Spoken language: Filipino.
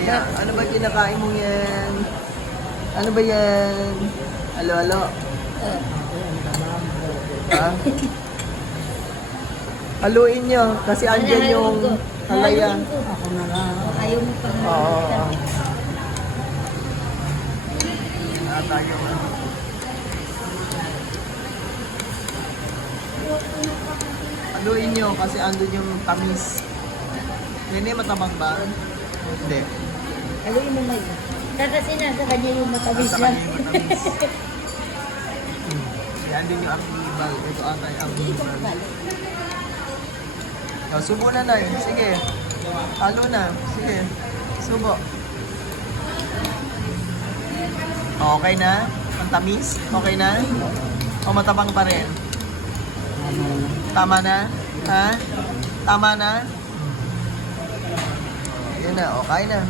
yan? Ano ba kinakain mo yan? Ano ba yan? Alo, alo. Ha? Haluin nyo, kasi andyan yung halaya. Ako na lang. Ayaw mo pang Oo. Tayo na. Haluin nyo, kasi andun yung tamis. Hindi, matabang ba? Hindi. Haluin mo may. Kasi nasa kanya yung matamis Sa lang. kanya yung matamis. Yan din yung arnibal. Ito atay arnibal. Subo na na eh. Sige. Halo na. Sige. Subo. Okay na? Ang tamis? Okay na? O matabang pa rin? Tama na? Ha? Tama na? Yun na. Okay na.